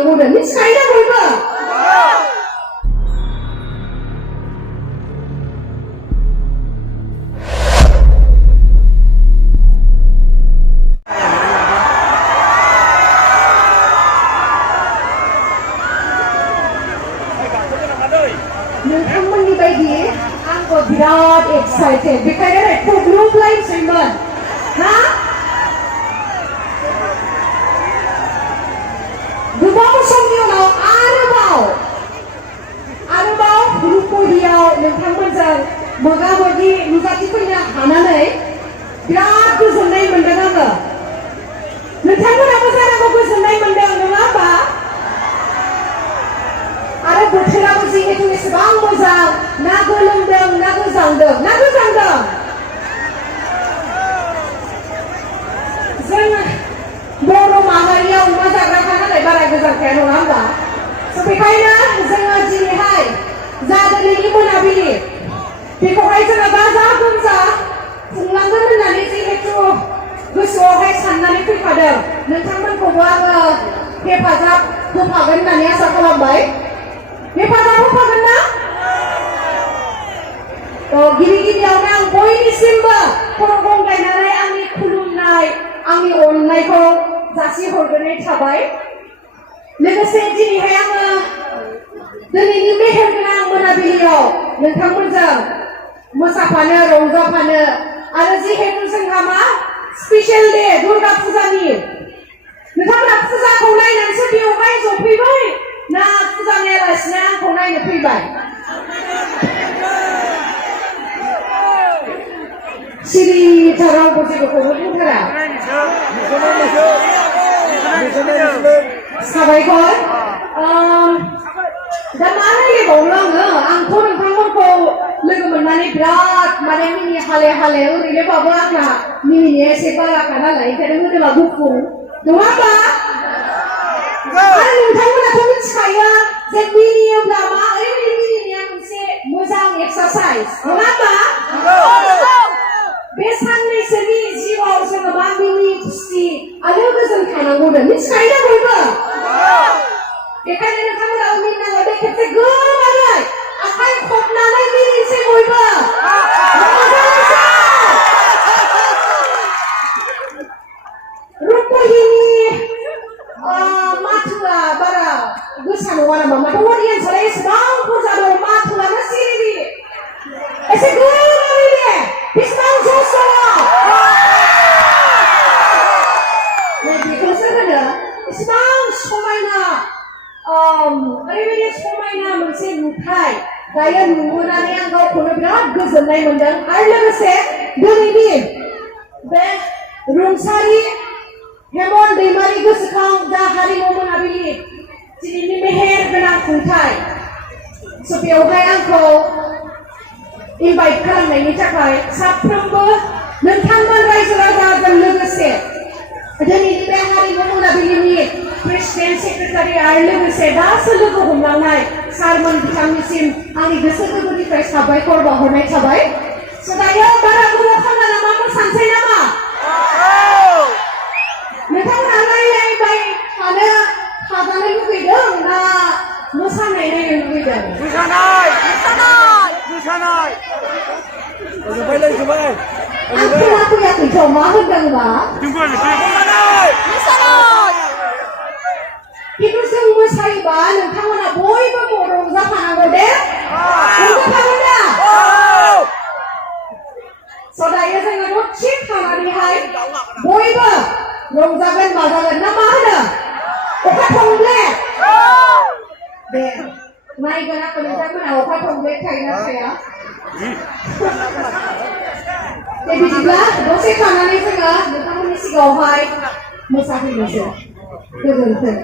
थानांगौनो मिथिखायोना बयबो नोंथांमोननि बायदि आंबो बिराद एक्साइटेड बेखायनो थब्ल'लायसैमोन हा गोबाव समनि उनाव आरोबाव रुपहियाव नोंथांमोनजों मोगा मोगि नुजाथिफैनो हानानै बिराद गोजोननाय मोनदों आङो नोंथांमोनाबो जानांगौ गोजोननाय मोनदों नङा होमबा आरो बोथोराबो जिहेतु एसेबां मोजां ना गोलोमदों ना गोजांदों जों बर' माहारिया अमा जाग्राखा नालाय बारा गोजांखाया नङा होमबा बेखायनो जोङो दिनैहाय जा दिनैनि मोनाबिलि बेखौहाय जोङो गाजा गोमजा खुंलांगोन होननानै जिहेतु गोसोआवहाय साननानै फैखादों नोंथांमोनखौबो आङो हेफाजाब होफागोन होननानै आसा खालामबाय हेफाजाब होफागोन ना गिबियावनो आं बयनिसिमबो खर' गंग्लायनानै आंनि खुलुमनाय आंनि अननायखौ जासिहरग्रोनाय थाबाय लोगोसे दिनैहाय आङो दिनैनि मेहेरगोनां मोनाबिलियाव नोंथांमोनजों मोसाफानो रंजाफानो आरो जिहेतु जोंहा मा स्पेशेल डे दुर्गा फुजानि नोंथांमोना फुजाखौ नायनानैसो बेवहाय जफैबाय ना फुजा नायालासिनो आंखौ नायनो फैबाय सिरिथार रावबो जेबोखौनो बुंथारा साबायखर दा मा रायलायबावनो आंथ' नोंथांमोनखौ लोगो मोननानै बिराद माने मिनि हाले ओरैनोबाबो आंना मिनिनाया एसे बाराखा नालाय ओंखायनो मोदोमा गुफुर नङा होमबा आरो नोंथांमोनाथ' मिथिखायो जे मिनियोब्ला मा ओरैबायदि मिनिनाया मोनसे मोजां एक्सारसाइज नङा होमबा बे साननैसोनि जिउआव जोङो मा मिनि खुसि आरो गोजोन थानांगौनो मिथिखायोना बयबो बेखायनो नोंथांमोनाबो मिनिनांगौ दे खेबसे गोबारै आखाइ खबनानै मिनिनोसै बयबो रुपहिनि माथोआ बारा गोसा नङा नामा माथो अडियेन्सआलाय एसेबां बुरजा दं माथोआनो सिरि एसे गोबारै दे बेसेबां जस दङ बेखौसो होनो एसेबां समायना ओरैबायदि समायना मोनसे नुथाय दायो नुबोनानै आं गावखौनो बिराद गोजोननाय मोनदों आरो लोगोसे दिनैनि बे रुंसारि हेमन दैमारि गोसोखां जा हारिमु मोनाबिलि दिनैनि मेहेर गोनां खुंथाय बेवहाय आंखौ इनभाइट खालामनायनि थाखाय साफ्रोमबो नोंथांमोन रायजो राजाजों लोगोसे दिनैनि बे हारिमु मोनाबिलिनि प्रेसिडेन्ट सेक्रेटारि आरो लोगोसे गासै लोगो हमलांनाय सारमोन बिथांनिसिम आंनि गोसो गोरबोनिफ्राय साबायखर बावहरनाय थाबाय दायो बारा गोबाव खालामना नामा मोसानोसै नामा नोंथांमोना रायलायबाय थाजानो लुगैदों ना मोसानाय नायनो लुगैदों मोसानाय आं खोनाफैयाखैथ' मा होनदोंबा खिन्थु जों मोसायोबा नोंथांमोना बयबो रंजाफानांगौ दे रंजाफागोन दा दायो जोङो दसे थानानैहाय बयबो रंजागोन बाजागोन ना मा होनो अखा थंब्ले दे नायगोन आंखौ नोंथांमोना अखा थंब्ले थायोना थाया दे बिदिब्ला दसे थानानै जोङो नोंथांमोननि सिगाङावहाय मोसाफैनोसै गोजोन्थों